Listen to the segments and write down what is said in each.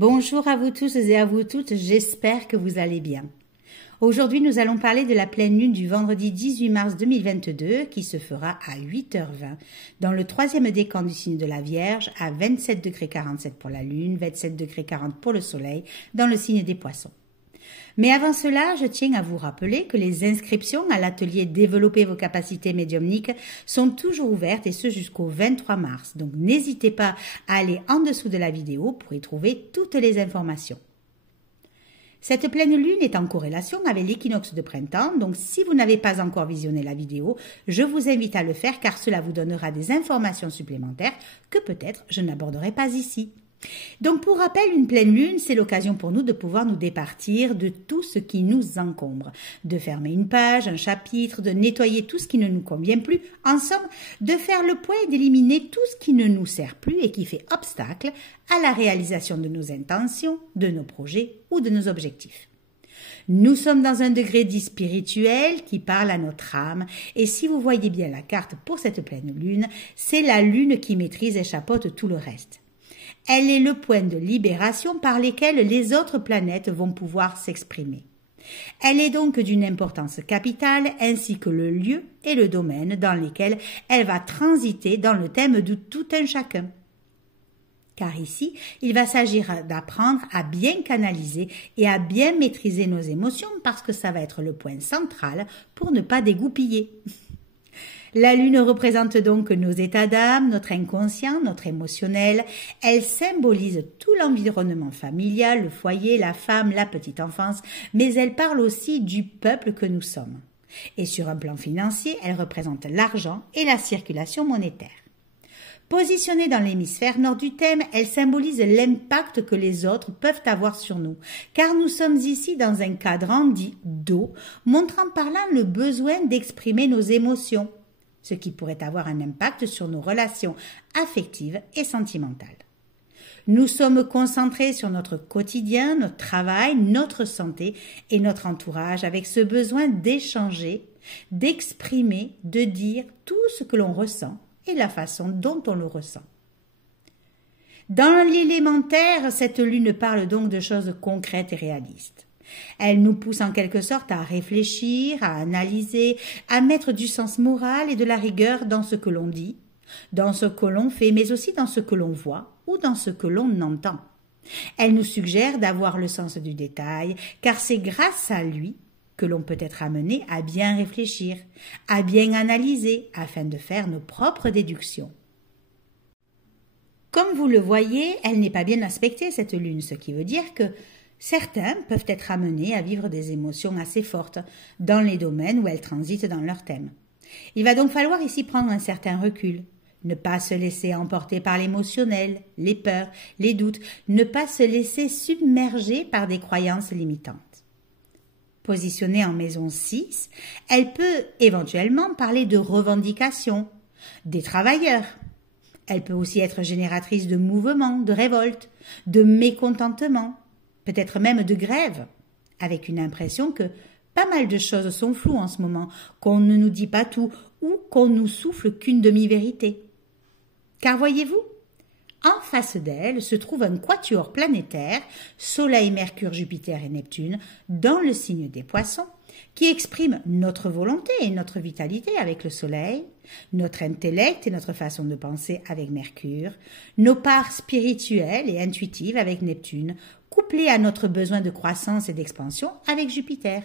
Bonjour à vous tous et à vous toutes, j'espère que vous allez bien. Aujourd'hui, nous allons parler de la pleine lune du vendredi 18 mars 2022 qui se fera à 8h20 dans le troisième décan du signe de la Vierge à 27,47 pour la lune, 27,40 pour le soleil dans le signe des Poissons. Mais avant cela, je tiens à vous rappeler que les inscriptions à l'atelier Développer vos capacités médiumniques sont toujours ouvertes et ce jusqu'au 23 mars. Donc n'hésitez pas à aller en dessous de la vidéo pour y trouver toutes les informations. Cette pleine lune est en corrélation avec l'équinoxe de printemps, donc si vous n'avez pas encore visionné la vidéo, je vous invite à le faire car cela vous donnera des informations supplémentaires que peut-être je n'aborderai pas ici. Donc pour rappel, une pleine lune, c'est l'occasion pour nous de pouvoir nous départir de tout ce qui nous encombre, de fermer une page, un chapitre, de nettoyer tout ce qui ne nous convient plus, en somme, de faire le point et d'éliminer tout ce qui ne nous sert plus et qui fait obstacle à la réalisation de nos intentions, de nos projets ou de nos objectifs. Nous sommes dans un degré dit spirituel qui parle à notre âme et si vous voyez bien la carte pour cette pleine lune, c'est la lune qui maîtrise et chapeaute tout le reste. Elle est le point de libération par lequel les autres planètes vont pouvoir s'exprimer. Elle est donc d'une importance capitale ainsi que le lieu et le domaine dans lesquels elle va transiter dans le thème de tout un chacun. Car ici, il va s'agir d'apprendre à bien canaliser et à bien maîtriser nos émotions parce que ça va être le point central pour ne pas dégoupiller. La lune représente donc nos états d'âme, notre inconscient, notre émotionnel. Elle symbolise tout l'environnement familial, le foyer, la femme, la petite enfance, mais elle parle aussi du peuple que nous sommes. Et sur un plan financier, elle représente l'argent et la circulation monétaire. Positionnée dans l'hémisphère nord du thème, elle symbolise l'impact que les autres peuvent avoir sur nous, car nous sommes ici dans un cadran dit d'eau, montrant par là le besoin d'exprimer nos émotions, ce qui pourrait avoir un impact sur nos relations affectives et sentimentales. Nous sommes concentrés sur notre quotidien, notre travail, notre santé et notre entourage avec ce besoin d'échanger, d'exprimer, de dire tout ce que l'on ressent et la façon dont on le ressent. Dans l'élémentaire, cette lune parle donc de choses concrètes et réalistes. Elle nous pousse en quelque sorte à réfléchir, à analyser, à mettre du sens moral et de la rigueur dans ce que l'on dit, dans ce que l'on fait, mais aussi dans ce que l'on voit ou dans ce que l'on entend. Elle nous suggère d'avoir le sens du détail, car c'est grâce à lui que l'on peut être amené à bien réfléchir, à bien analyser, afin de faire nos propres déductions. Comme vous le voyez, elle n'est pas bien aspectée cette lune, ce qui veut dire que certains peuvent être amenés à vivre des émotions assez fortes dans les domaines où elles transitent dans leur thème. Il va donc falloir ici prendre un certain recul, ne pas se laisser emporter par l'émotionnel, les peurs, les doutes, ne pas se laisser submerger par des croyances limitantes. Positionnée en maison 6, elle peut éventuellement parler de revendications, des travailleurs. Elle peut aussi être génératrice de mouvements, de révoltes, de mécontentements, peut-être même de grève, avec une impression que pas mal de choses sont floues en ce moment, qu'on ne nous dit pas tout ou qu'on nous souffle qu'une demi-vérité. Car voyez-vous, en face d'elle se trouve un quatuor planétaire, Soleil, Mercure, Jupiter et Neptune, dans le signe des Poissons, qui exprime notre volonté et notre vitalité avec le Soleil, notre intellect et notre façon de penser avec Mercure, nos parts spirituelles et intuitives avec Neptune, couplées à notre besoin de croissance et d'expansion avec Jupiter,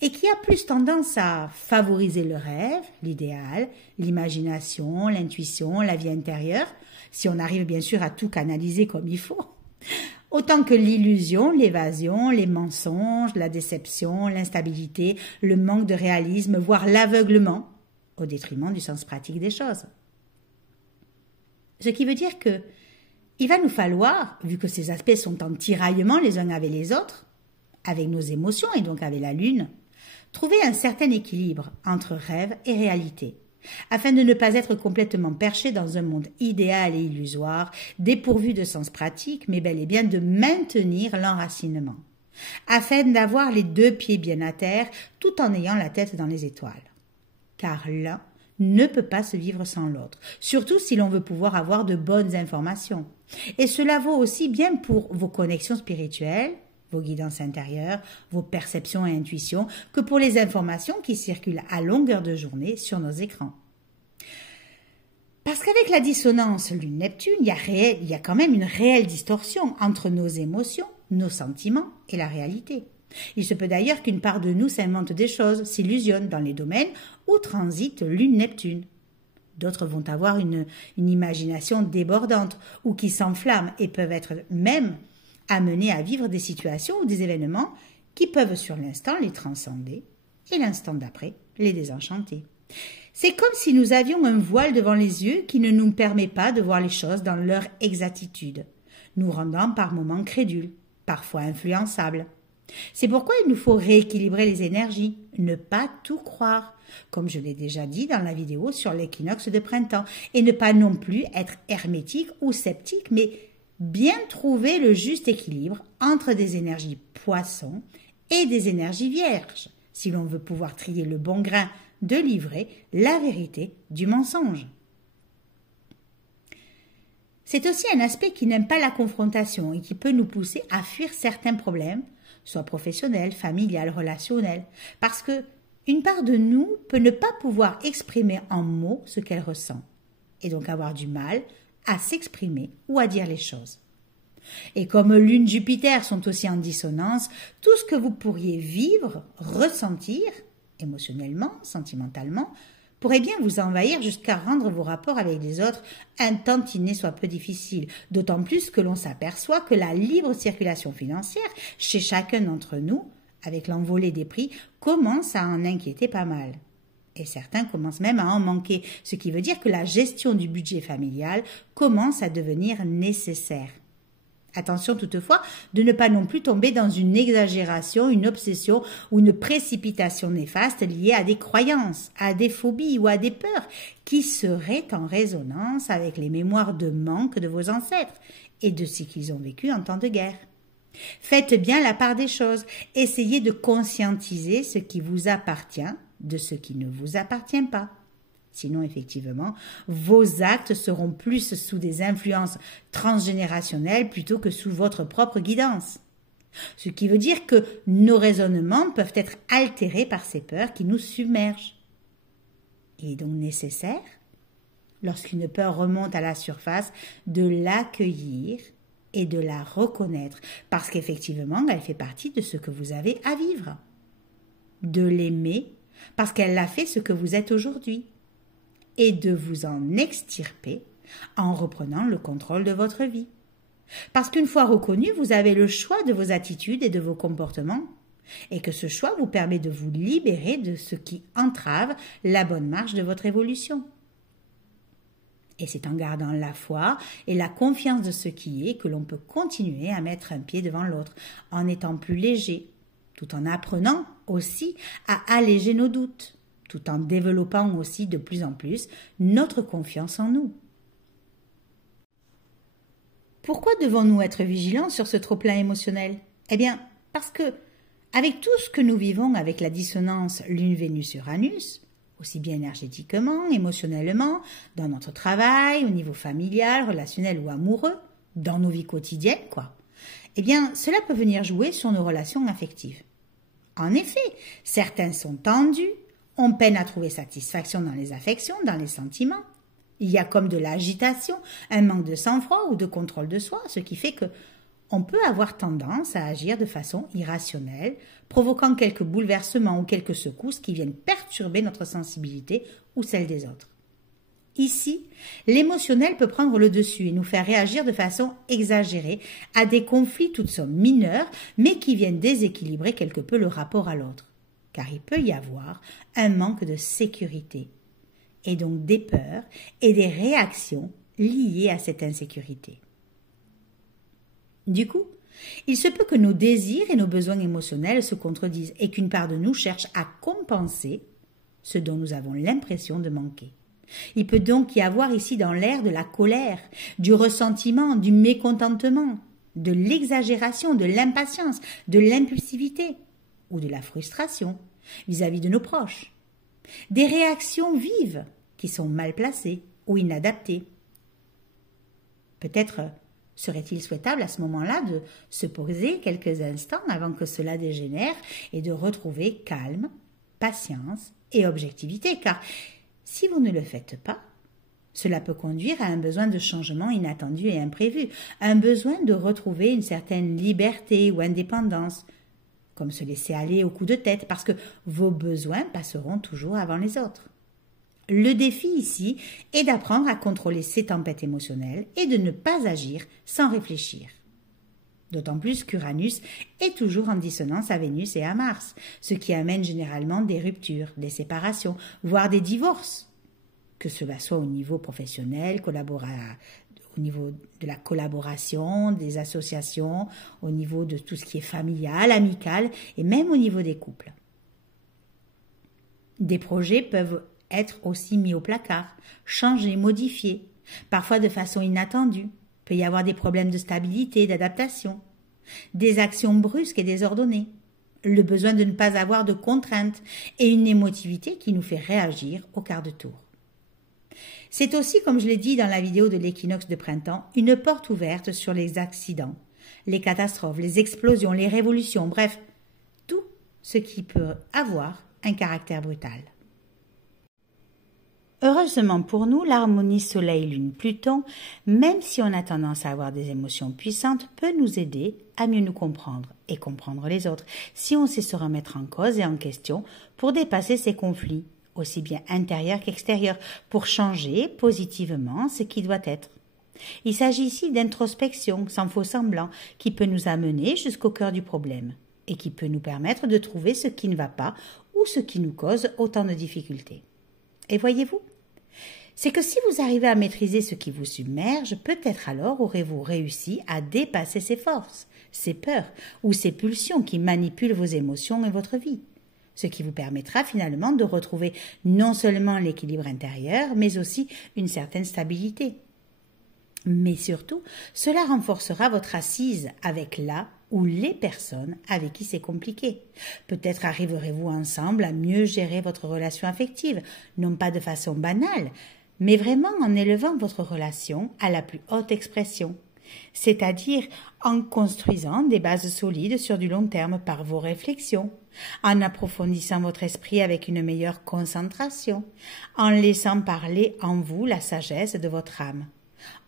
et qui a plus tendance à favoriser le rêve, l'idéal, l'imagination, l'intuition, la vie intérieure, si on arrive bien sûr à tout canaliser comme il faut, autant que l'illusion, l'évasion, les mensonges, la déception, l'instabilité, le manque de réalisme, voire l'aveuglement, au détriment du sens pratique des choses. Ce qui veut dire que il va nous falloir, vu que ces aspects sont en tiraillement les uns avec les autres, avec nos émotions et donc avec la lune, trouver un certain équilibre entre rêve et réalité, afin de ne pas être complètement perché dans un monde idéal et illusoire, dépourvu de sens pratique, mais bel et bien de maintenir l'enracinement, afin d'avoir les deux pieds bien à terre, tout en ayant la tête dans les étoiles. Car l'un ne peut pas se vivre sans l'autre, surtout si l'on veut pouvoir avoir de bonnes informations. Et cela vaut aussi bien pour vos connexions spirituelles, vos guidances intérieures, vos perceptions et intuitions, que pour les informations qui circulent à longueur de journée sur nos écrans. Parce qu'avec la dissonance Lune-Neptune, il y a quand même une réelle distorsion entre nos émotions, nos sentiments et la réalité. Il se peut d'ailleurs qu'une part de nous s'invente des choses, s'illusionne dans les domaines où transite Lune-Neptune. D'autres vont avoir une imagination débordante ou qui s'enflamme et peuvent être même amenés à vivre des situations ou des événements qui peuvent sur l'instant les transcender et l'instant d'après les désenchanter. C'est comme si nous avions un voile devant les yeux qui ne nous permet pas de voir les choses dans leur exactitude, nous rendant par moments crédules, parfois influençables. C'est pourquoi il nous faut rééquilibrer les énergies, ne pas tout croire, comme je l'ai déjà dit dans la vidéo sur l'équinoxe de printemps, et ne pas non plus être hermétique ou sceptique, mais bien trouver le juste équilibre entre des énergies poissons et des énergies vierges, si l'on veut pouvoir trier le bon grain de livrer la vérité du mensonge. C'est aussi un aspect qui n'aime pas la confrontation et qui peut nous pousser à fuir certains problèmes, soit professionnels, familiales, relationnels, parce que une part de nous peut ne pas pouvoir exprimer en mots ce qu'elle ressent, et donc avoir du mal à s'exprimer ou à dire les choses. Et comme Lune, Jupiter sont aussi en dissonance, tout ce que vous pourriez vivre, ressentir, émotionnellement, sentimentalement, pourrait bien vous envahir jusqu'à rendre vos rapports avec les autres un tantinet soit peu difficiles, d'autant plus que l'on s'aperçoit que la libre circulation financière chez chacun d'entre nous, avec l'envolée des prix, commence à en inquiéter pas mal. Et certains commencent même à en manquer, ce qui veut dire que la gestion du budget familial commence à devenir nécessaire. Attention toutefois de ne pas non plus tomber dans une exagération, une obsession ou une précipitation néfaste liée à des croyances, à des phobies ou à des peurs qui seraient en résonance avec les mémoires de manque de vos ancêtres et de ce qu'ils ont vécu en temps de guerre. Faites bien la part des choses, essayez de conscientiser ce qui vous appartient de ce qui ne vous appartient pas. Sinon, effectivement, vos actes seront plus sous des influences transgénérationnelles plutôt que sous votre propre guidance. Ce qui veut dire que nos raisonnements peuvent être altérés par ces peurs qui nous submergent. Il est donc nécessaire, lorsqu'une peur remonte à la surface, de l'accueillir et de la reconnaître, parce qu'effectivement, elle fait partie de ce que vous avez à vivre. De l'aimer, parce qu'elle a fait ce que vous êtes aujourd'hui. Et de vous en extirper en reprenant le contrôle de votre vie. Parce qu'une fois reconnu, vous avez le choix de vos attitudes et de vos comportements, et que ce choix vous permet de vous libérer de ce qui entrave la bonne marche de votre évolution. Et c'est en gardant la foi et la confiance de ce qui est que l'on peut continuer à mettre un pied devant l'autre, en étant plus léger, tout en apprenant aussi à alléger nos doutes, tout en développant aussi de plus en plus notre confiance en nous. Pourquoi devons-nous être vigilants sur ce trop-plein émotionnel? Eh bien, parce que, avec tout ce que nous vivons avec la dissonance Lune-Vénus-Uranus, aussi bien énergétiquement, émotionnellement, dans notre travail, au niveau familial, relationnel ou amoureux, dans nos vies quotidiennes, eh bien, cela peut venir jouer sur nos relations affectives. En effet, certains sont tendus, on peine à trouver satisfaction dans les affections, dans les sentiments. Il y a comme de l'agitation, un manque de sang-froid ou de contrôle de soi, ce qui fait que on peut avoir tendance à agir de façon irrationnelle, provoquant quelques bouleversements ou quelques secousses qui viennent perturber notre sensibilité ou celle des autres. Ici, l'émotionnel peut prendre le dessus et nous faire réagir de façon exagérée à des conflits toutes sommes mineurs, mais qui viennent déséquilibrer quelque peu le rapport à l'autre. Car il peut y avoir un manque de sécurité, et donc des peurs et des réactions liées à cette insécurité. Du coup, il se peut que nos désirs et nos besoins émotionnels se contredisent et qu'une part de nous cherche à compenser ce dont nous avons l'impression de manquer. Il peut donc y avoir ici dans l'air de la colère, du ressentiment, du mécontentement, de l'exagération, de l'impatience, de l'impulsivité ou de la frustration vis-à-vis de nos proches. Des réactions vives qui sont mal placés ou inadaptés. Peut-être serait-il souhaitable à ce moment-là de se poser quelques instants avant que cela dégénère et de retrouver calme, patience et objectivité, car si vous ne le faites pas, cela peut conduire à un besoin de changement inattendu et imprévu, un besoin de retrouver une certaine liberté ou indépendance, comme se laisser aller au coup de tête, parce que vos besoins passeront toujours avant les autres. Le défi ici est d'apprendre à contrôler ces tempêtes émotionnelles et de ne pas agir sans réfléchir. D'autant plus qu'Uranus est toujours en dissonance à Vénus et à Mars, ce qui amène généralement des ruptures, des séparations, voire des divorces, que cela soit au niveau professionnel, au niveau de la collaboration, des associations, au niveau de tout ce qui est familial, amical et même au niveau des couples. Des projets peuvent être aussi mis au placard, changés, modifiés, parfois de façon inattendue. Il peut y avoir des problèmes de stabilité, d'adaptation, des actions brusques et désordonnées, le besoin de ne pas avoir de contraintes et une émotivité qui nous fait réagir au quart de tour. C'est aussi, comme je l'ai dit dans la vidéo de l'équinoxe de printemps, une porte ouverte sur les accidents, les catastrophes, les explosions, les révolutions, bref, tout ce qui peut avoir un caractère brutal. Heureusement pour nous, l'harmonie Soleil-Lune-Pluton, même si on a tendance à avoir des émotions puissantes, peut nous aider à mieux nous comprendre et comprendre les autres, si on sait se remettre en cause et en question pour dépasser ces conflits, aussi bien intérieurs qu'extérieurs, pour changer positivement ce qui doit être. Il s'agit ici d'introspection, sans faux semblant, qui peut nous amener jusqu'au cœur du problème et qui peut nous permettre de trouver ce qui ne va pas ou ce qui nous cause autant de difficultés. Et voyez-vous, c'est que si vous arrivez à maîtriser ce qui vous submerge, peut-être alors aurez-vous réussi à dépasser ces forces, ces peurs ou ces pulsions qui manipulent vos émotions et votre vie, ce qui vous permettra finalement de retrouver non seulement l'équilibre intérieur, mais aussi une certaine stabilité. Mais surtout, cela renforcera votre assise avec la ou les personnes avec qui c'est compliqué. Peut-être arriverez-vous ensemble à mieux gérer votre relation affective, non pas de façon banale, mais vraiment en élevant votre relation à la plus haute expression, c'est-à-dire en construisant des bases solides sur du long terme par vos réflexions, en approfondissant votre esprit avec une meilleure concentration, en laissant parler en vous la sagesse de votre âme,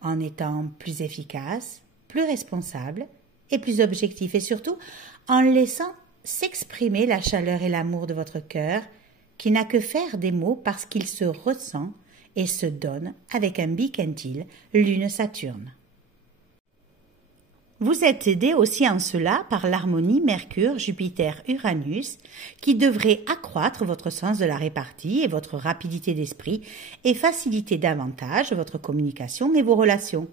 en étant plus efficace, plus responsable et plus objectif, et surtout en laissant s'exprimer la chaleur et l'amour de votre cœur, qui n'a que faire des mots parce qu'il se ressent et se donne avec un biquintile Lune-Saturne. Vous êtes aidé aussi en cela par l'harmonie Mercure-Jupiter-Uranus qui devrait accroître votre sens de la répartie et votre rapidité d'esprit et faciliter davantage votre communication et vos relations,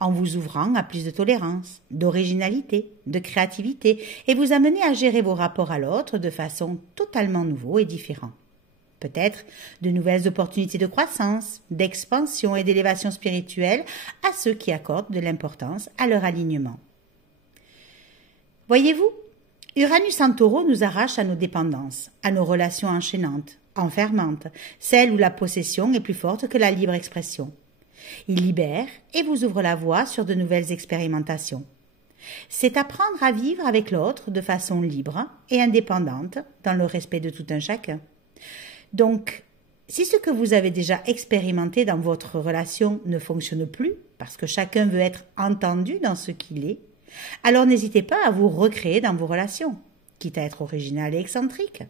en vous ouvrant à plus de tolérance, d'originalité, de créativité et vous amener à gérer vos rapports à l'autre de façon totalement nouveau et différente. Peut-être de nouvelles opportunités de croissance, d'expansion et d'élévation spirituelle à ceux qui accordent de l'importance à leur alignement. Voyez-vous, Uranus en Taureau nous arrache à nos dépendances, à nos relations enchaînantes, enfermantes, celles où la possession est plus forte que la libre expression. Il libère et vous ouvre la voie sur de nouvelles expérimentations. C'est apprendre à vivre avec l'autre de façon libre et indépendante, dans le respect de tout un chacun. Donc, si ce que vous avez déjà expérimenté dans votre relation ne fonctionne plus, parce que chacun veut être entendu dans ce qu'il est, alors n'hésitez pas à vous recréer dans vos relations, quitte à être original et excentrique.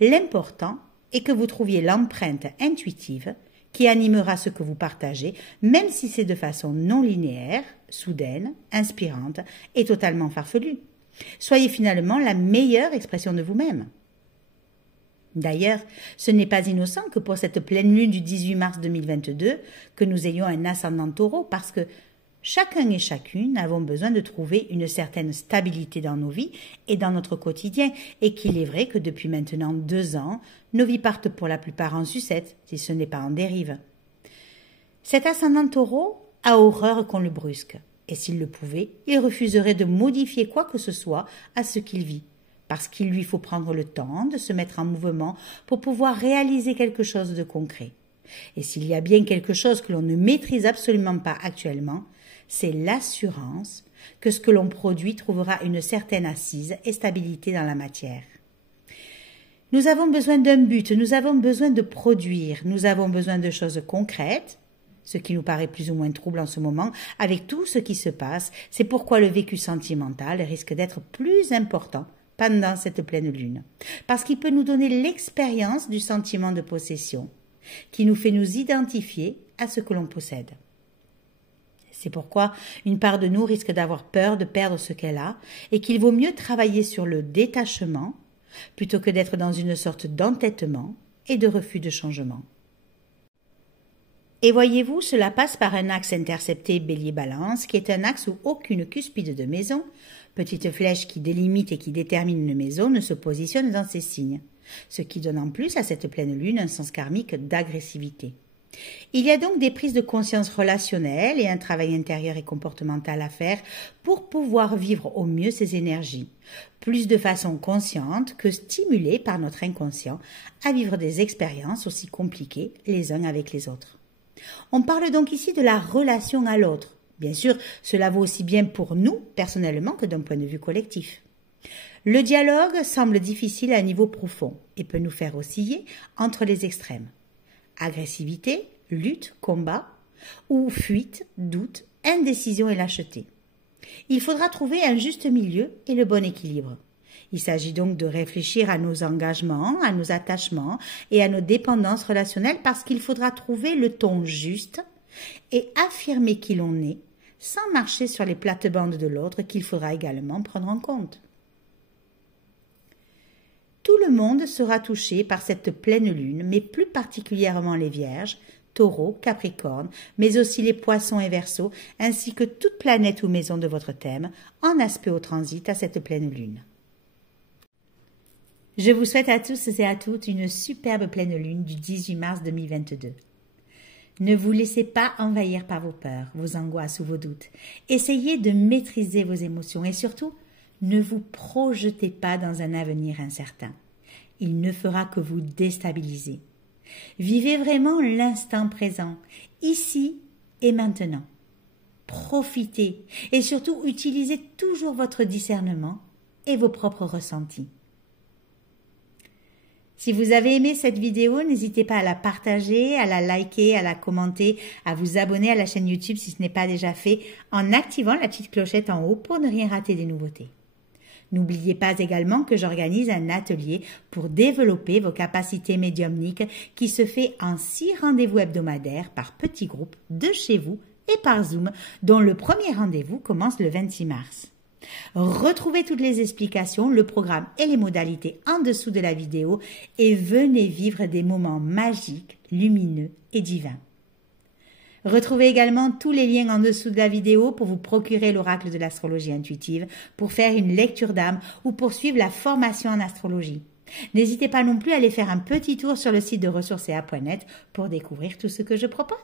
L'important est que vous trouviez l'empreinte intuitive qui animera ce que vous partagez, même si c'est de façon non linéaire, soudaine, inspirante et totalement farfelue. Soyez finalement la meilleure expression de vous-même. D'ailleurs, ce n'est pas innocent que pour cette pleine lune du 18 mars 2022, que nous ayons un ascendant Taureau, parce que chacun et chacune avons besoin de trouver une certaine stabilité dans nos vies et dans notre quotidien, et qu'il est vrai que depuis maintenant 2 ans, nos vies partent pour la plupart en sucette, si ce n'est pas en dérive. Cet ascendant Taureau a horreur qu'on le brusque, et s'il le pouvait, il refuserait de modifier quoi que ce soit à ce qu'il vit, parce qu'il lui faut prendre le temps de se mettre en mouvement pour pouvoir réaliser quelque chose de concret. Et s'il y a bien quelque chose que l'on ne maîtrise absolument pas actuellement, c'est l'assurance que ce que l'on produit trouvera une certaine assise et stabilité dans la matière. Nous avons besoin d'un but, nous avons besoin de produire, nous avons besoin de choses concrètes, ce qui nous paraît plus ou moins trouble en ce moment, avec tout ce qui se passe. C'est pourquoi le vécu sentimental risque d'être plus important pendant cette pleine lune, parce qu'il peut nous donner l'expérience du sentiment de possession, qui nous fait nous identifier à ce que l'on possède. C'est pourquoi une part de nous risque d'avoir peur de perdre ce qu'elle a et qu'il vaut mieux travailler sur le détachement plutôt que d'être dans une sorte d'entêtement et de refus de changement. Et voyez-vous, cela passe par un axe intercepté Bélier-Balance, qui est un axe où aucune cuspide de maison, petite flèche qui délimite et qui détermine une maison, ne se positionne dans ces signes, ce qui donne en plus à cette pleine lune un sens karmique d'agressivité. Il y a donc des prises de conscience relationnelles et un travail intérieur et comportemental à faire pour pouvoir vivre au mieux ces énergies, plus de façon consciente que stimulée par notre inconscient à vivre des expériences aussi compliquées les uns avec les autres. On parle donc ici de la relation à l'autre. Bien sûr, cela vaut aussi bien pour nous, personnellement, que d'un point de vue collectif. Le dialogue semble difficile à un niveau profond et peut nous faire osciller entre les extrêmes. Agressivité, lutte, combat, ou fuite, doute, indécision et lâcheté. Il faudra trouver un juste milieu et le bon équilibre. Il s'agit donc de réfléchir à nos engagements, à nos attachements et à nos dépendances relationnelles parce qu'il faudra trouver le ton juste et affirmer qui l'on est sans marcher sur les plates-bandes de l'autre qu'il faudra également prendre en compte. Tout le monde sera touché par cette pleine lune, mais plus particulièrement les Vierges, Taureaux, Capricorne, mais aussi les Poissons et Verseaux, ainsi que toute planète ou maison de votre thème, en aspect au transit à cette pleine lune. Je vous souhaite à tous et à toutes une superbe pleine lune du 18 mars 2022. Ne vous laissez pas envahir par vos peurs, vos angoisses ou vos doutes. Essayez de maîtriser vos émotions et surtout, ne vous projetez pas dans un avenir incertain. Il ne fera que vous déstabiliser. Vivez vraiment l'instant présent, ici et maintenant. Profitez et surtout utilisez toujours votre discernement et vos propres ressentis. Si vous avez aimé cette vidéo, n'hésitez pas à la partager, à la liker, à la commenter, à vous abonner à la chaîne YouTube si ce n'est pas déjà fait, en activant la petite clochette en haut pour ne rien rater des nouveautés. N'oubliez pas également que j'organise un atelier pour développer vos capacités médiumniques qui se fait en 6 rendez-vous hebdomadaires par petits groupes de chez vous et par Zoom, dont le premier rendez-vous commence le 26 mars. Retrouvez toutes les explications, le programme et les modalités en dessous de la vidéo et venez vivre des moments magiques, lumineux et divins. Retrouvez également tous les liens en dessous de la vidéo pour vous procurer l'oracle de l'astrologie intuitive, pour faire une lecture d'âme ou pour suivre la formation en astrologie. N'hésitez pas non plus à aller faire un petit tour sur le site de ressourcea.net pour découvrir tout ce que je propose.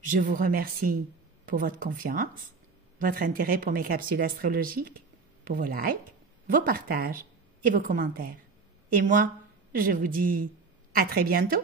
Je vous remercie pour votre confiance, votre intérêt pour mes capsules astrologiques, pour vos likes, vos partages et vos commentaires. Et moi, je vous dis à très bientôt.